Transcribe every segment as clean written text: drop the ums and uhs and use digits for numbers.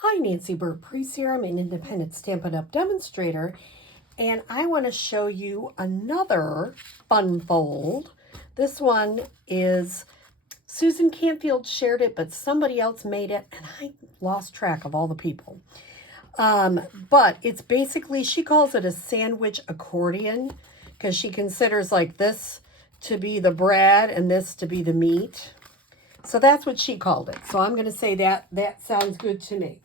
Hi, Nancy Burt-Preece here. I'm an independent Stampin' Up! Demonstrator, and I want to show you another fun fold. This one is Susan Campfield shared it, but somebody else made it, and I lost track of all the people. But it's basically, she calls it a sandwich accordion because she considers like this to be the bread and this to be the meat. So that's what she called it. So I'm going to say that sounds good to me.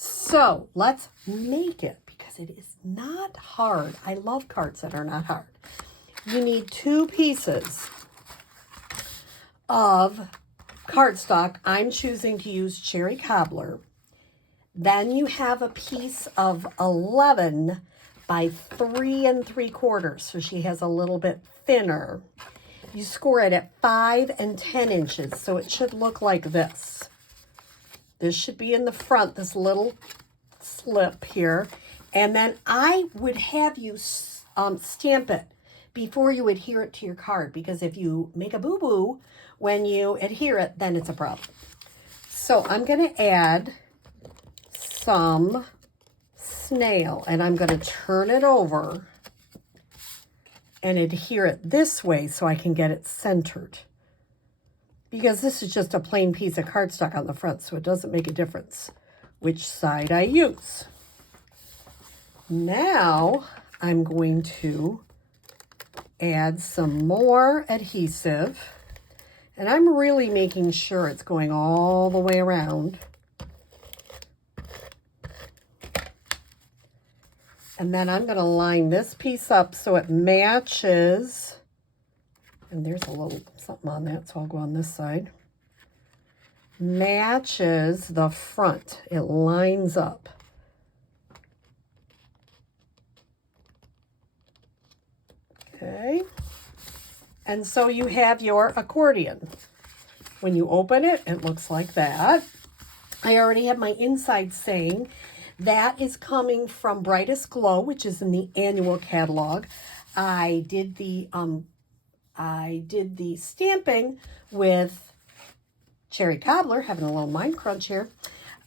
So let's make it because it is not hard. I love cards that are not hard. You need 2 pieces of cardstock. I'm choosing to use cherry cobbler. Then you have a piece of 11 by 3 3/4. So she has a little bit thinner. You score it at 5 and 10 inches. So it should look like this. This should be in the front, this little slip here. And then I would have you stamp it before you adhere it to your card, because if you make a boo-boo when you adhere it, then it's a problem. So I'm going to add some snail, and I'm going to turn it over and adhere it this way so I can get it centered. Because this is just a plain piece of cardstock on the front, so it doesn't make a difference which side I use. Now I'm going to add some more adhesive, and I'm really making sure it's going all the way around. And then I'm going to line this piece up so it matches. And there's a little something on that, so I'll go on this side. Matches the front. It lines up. Okay. And so you have your accordion. When you open it, it looks like that. I already have my inside saying that is coming from Brightest Glow, which is in the annual catalog. I did the stamping with cherry cobbler, having a little mind crunch here.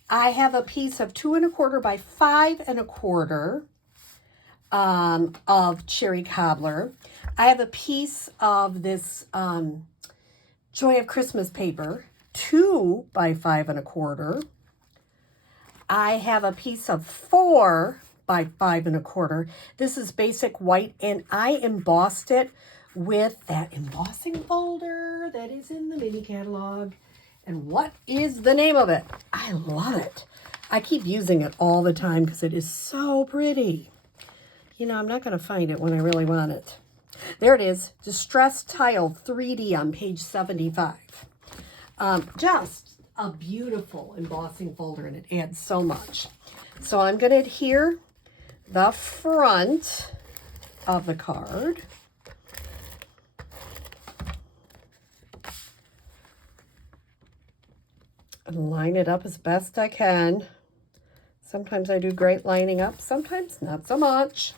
I have a piece of 2 1/4 by 5 1/4 of cherry cobbler. I have a piece of this Joy of Christmas paper, 2 by 5 1/4. I have a piece of 4 by 5 1/4. This is basic white, and I embossed it with that embossing folder that is in the mini catalog. And what is the name of it? I love it. I keep using it all the time because it is so pretty. You know, I'm not going to find it when I really want it. There it is. Distress Tile 3D on page 75. Just a beautiful embossing folder, and it adds so much. So I'm going to adhere the front of the card. And line it up as best I can. Sometimes I do great lining up, sometimes not so much.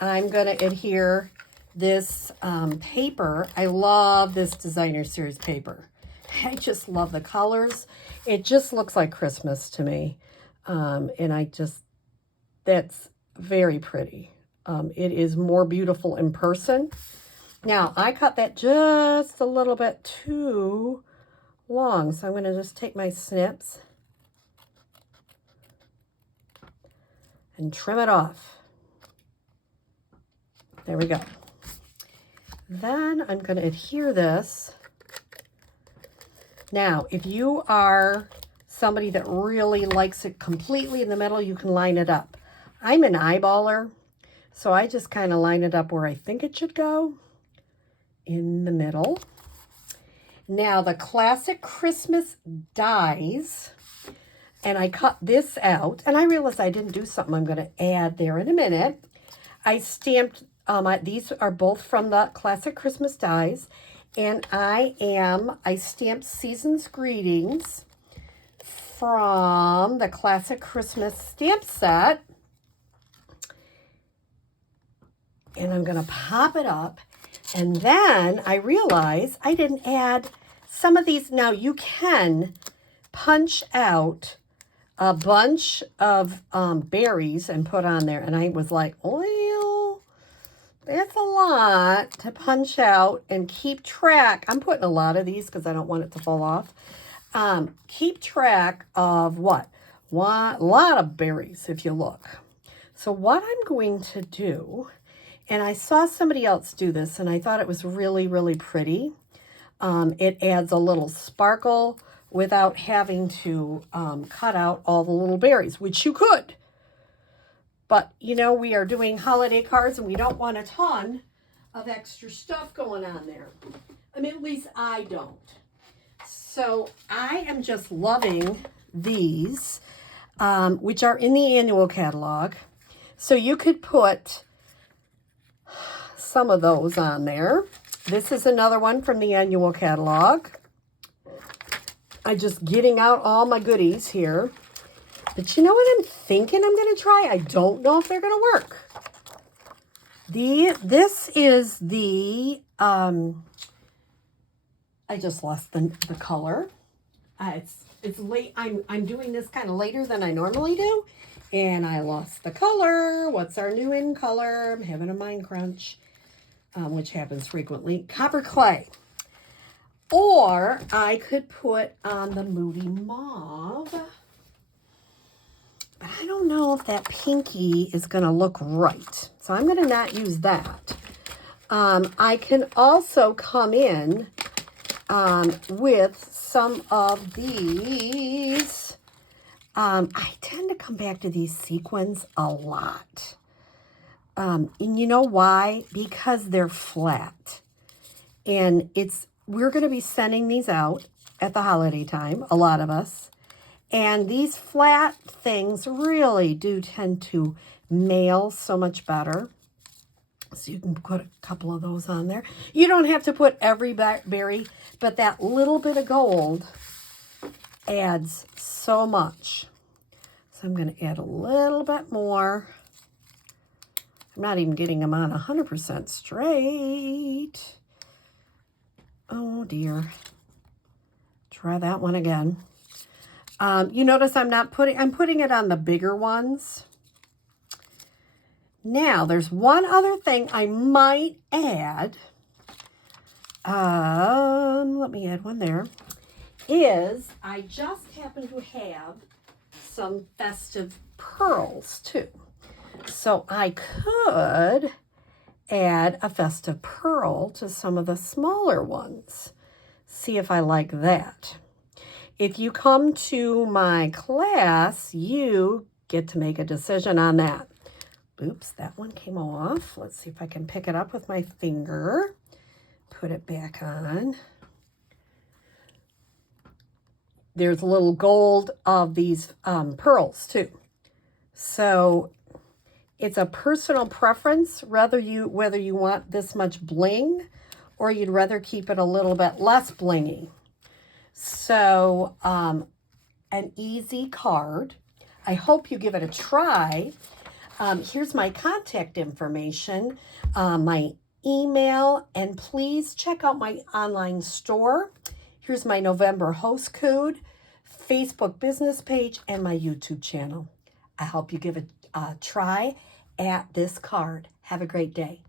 I'm going to adhere this paper. I love this designer series paper. I just love the colors. It just looks like Christmas to me. And that's very pretty. It is more beautiful in person. Now, I cut that just a little bit too long, so I'm going to just take my snips and trim it off. There we go. Then I'm going to adhere this. Now, if you are somebody that really likes it completely in the middle, you can line it up. I'm an eyeballer, so I just kind of line it up where I think it should go, in the middle. Now, the classic Christmas dies, and I cut this out, and I realized I didn't do something I'm going to add there in a minute. I stamped, these are both from the classic Christmas dies, and I stamped Season's Greetings from the classic Christmas stamp set, and I'm going to pop it up. And then I realized I didn't add some of these. Now you can punch out a bunch of berries and put on there. And I was like, well, that's a lot to punch out and keep track. I'm putting a lot of these because I don't want it to fall off. Keep track of what? A lot of berries if you look. So what I'm going to do, and I saw somebody else do this and I thought it was really, really pretty. It adds a little sparkle without having to cut out all the little berries, which you could. But, you know, we are doing holiday cards and we don't want a ton of extra stuff going on there. I mean, at least I don't. So I am just loving these, which are in the annual catalog. So you could put some of those on there. This is another one from the annual catalog. I'm just getting out all my goodies here. But you know what I'm thinking I'm going to try? I don't know if they're going to work. This is the, I just lost the color. It's late. I'm doing this kind of later than I normally do. And I lost the color. What's our new in color? I'm having a mind crunch, which happens frequently. Copper clay. Or I could put on the Moody Mauve. But I don't know if that pinky is going to look right. So I'm going to not use that. I can also come in with some of these. I tend to come back to these sequins a lot. And you know why? Because they're flat. And we're going to be sending these out at the holiday time, a lot of us. And these flat things really do tend to mail so much better. So you can put a couple of those on there. You don't have to put every berry, but that little bit of gold adds so much. So I'm going to add a little bit more. I'm not even getting them on 100% straight. Oh dear. Try that one again. You notice I'm putting it on the bigger ones. Now, there's one other thing I might add. Let me add one there. Is I just happen to have some festive pearls too. So I could add a festive pearl to some of the smaller ones. See if I like that. If you come to my class, you get to make a decision on that. Oops, that one came off. Let's see if I can pick it up with my finger. Put it back on. There's a little gold of these pearls too. So it's a personal preference, whether you want this much bling or you'd rather keep it a little bit less blingy. So an easy card. I hope you give it a try. Here's my contact information, my email, and please check out my online store. Here's my November host code, Facebook business page, and my YouTube channel. I hope you give it a try at this card. Have a great day.